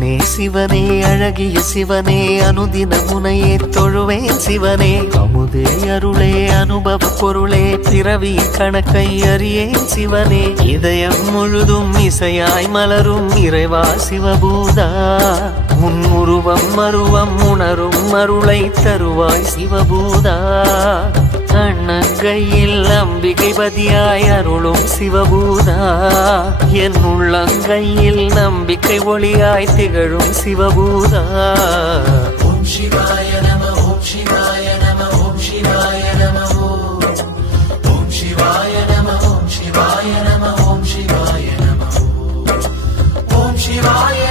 சிவனே சிவனே அழகிய சிவனே அனுதின முனையே தொழுவேன் சிவனே அமுதே அருளே அனுபவ பொருளே பிறவி கணக்கை அறியேன் சிவனே இதயம் முழுதும் இசையாய் மலரும் இறைவா சிவபூதா உன் உருவம் மருவம் உணரும் அருளை தருவாய் சிவபூதா கண்ணங்கையில் அம்பிகை பதியாய் அருளும் சிவபூதா என் உள்ளங்கையில் நம்பிக்கை ஒளியாய் திகழும் சிவபூதா ஓம் சிவாய நம ஓம் சிவாய நம ஓம் சிவாய நம ஓம் சிவாய நம ஓம் சிவாய நம ஓம் சிவாய நம ஓம் சிவாய